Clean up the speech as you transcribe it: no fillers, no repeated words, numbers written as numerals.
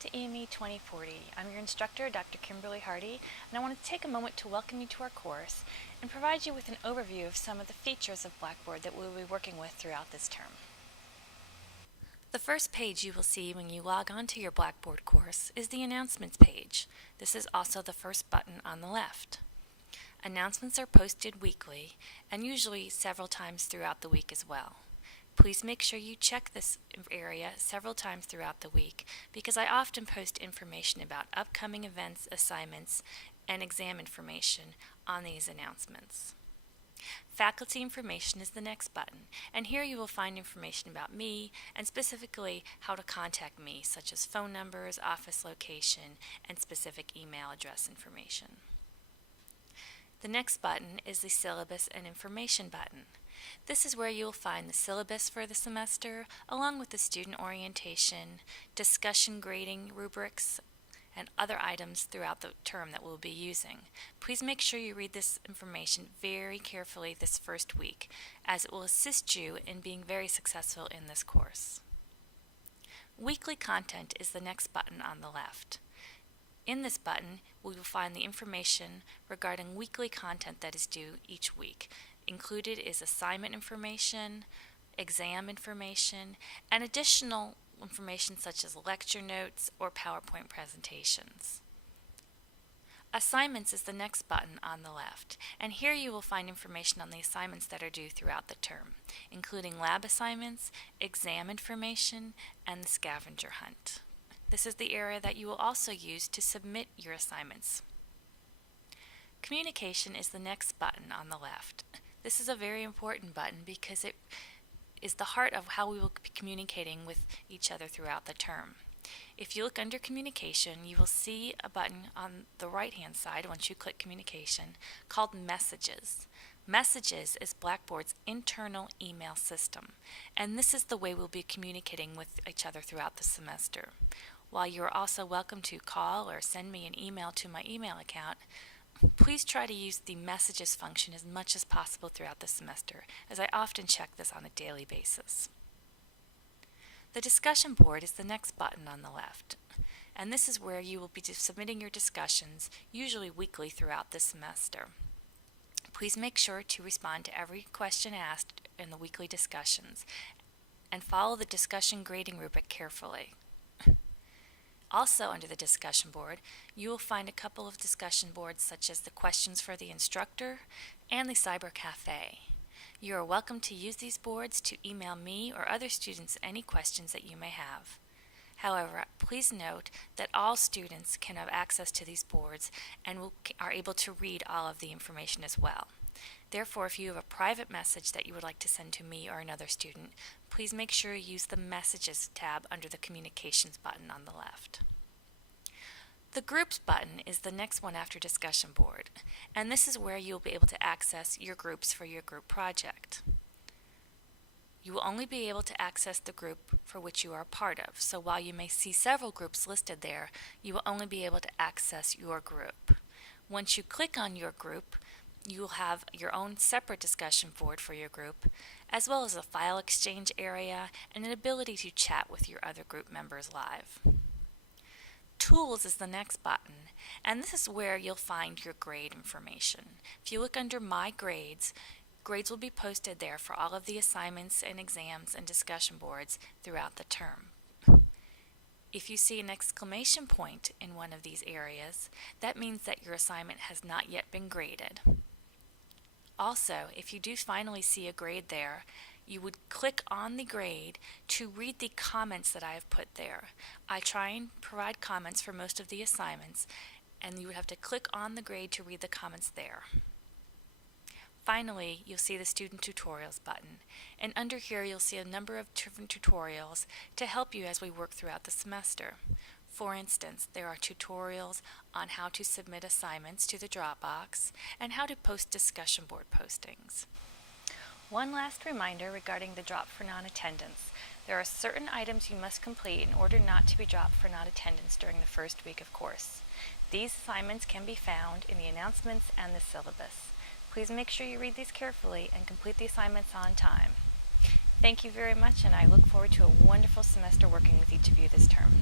to EME 2040. I'm your instructor, Dr. Kimberly Hardy, and I want to take a moment to welcome you to our course and provide you with an overview of some of the features of Blackboard that we will be working with throughout this term. The first page you will see when you log on to your Blackboard course is the Announcements page. This is also the first button on the left. Announcements are posted weekly and usually several times throughout the week as well. Please make sure you check this area several times throughout the week because I often post information about upcoming events, assignments, and exam information on these announcements. Faculty information is the next button, and here you will find information about me and specifically how to contact me, such as phone numbers, office location, and specific email address information. The next button is the Syllabus and Information button. This is where you will find the syllabus for the semester, along with the student orientation, discussion grading rubrics, and other items throughout the term that we'll be using. Please make sure you read this information very carefully this first week, as it will assist you in being very successful in this course. Weekly content is the next button on the left. In this button, we will find the information regarding weekly content that is due each week. Included is assignment information, exam information, and additional information such as lecture notes or PowerPoint presentations. Assignments is the next button on the left, and here you will find information on the assignments that are due throughout the term, including lab assignments, exam information, and the scavenger hunt. This is the area that you will also use to submit your assignments. Communication is the next button on the left. This is a very important button because it is the heart of how we will be communicating with each other throughout the term. If you look under Communication, you will see a button on the right-hand side once you click Communication called Messages. Messages is Blackboard's internal email system, and this is the way we'll be communicating with each other throughout the semester. While you are also welcome to call or send me an email to my email account, please try to use the Messages function as much as possible throughout the semester, as I often check this on a daily basis. The discussion board is the next button on the left, and this is where you will be submitting your discussions, usually weekly throughout the semester. Please make sure to respond to every question asked in the weekly discussions, and follow the discussion grading rubric carefully. Also under the discussion board, you will find a couple of discussion boards such as the questions for the instructor and the cyber cafe. You are welcome to use these boards to email me or other students any questions that you may have. However, please note that all students can have access to these boards and are able to read all of the information as well. Therefore, if you have a private message that you would like to send to me or another student, please make sure you use the Messages tab under the Communications button on the left. The Groups button is the next one after Discussion Board, and this is where you will be able to access your groups for your group project. You will only be able to access the group for which you are a part of, so while you may see several groups listed there, you will only be able to access your group. Once you click on your group, you will have your own separate discussion board for your group, as well as a file exchange area and an ability to chat with your other group members live. Tools is the next button, and this is where you'll find your grade information. If you look under My Grades, grades will be posted there for all of the assignments and exams and discussion boards throughout the term. If you see an exclamation point in one of these areas, that means that your assignment has not yet been graded. Also, if you do finally see a grade there, you would click on the grade to read the comments that I have put there. I try and provide comments for most of the assignments, and you would have to click on the grade to read the comments there. Finally, you'll see the Student Tutorials button, and under here you'll see a number of different tutorials to help you as we work throughout the semester. For instance, there are tutorials on how to submit assignments to the Dropbox and how to post discussion board postings. One last reminder regarding the drop for non-attendance. There are certain items you must complete in order not to be dropped for non-attendance during the first week of course. These assignments can be found in the announcements and the syllabus. Please make sure you read these carefully and complete the assignments on time. Thank you very much, and I look forward to a wonderful semester working with each of you this term.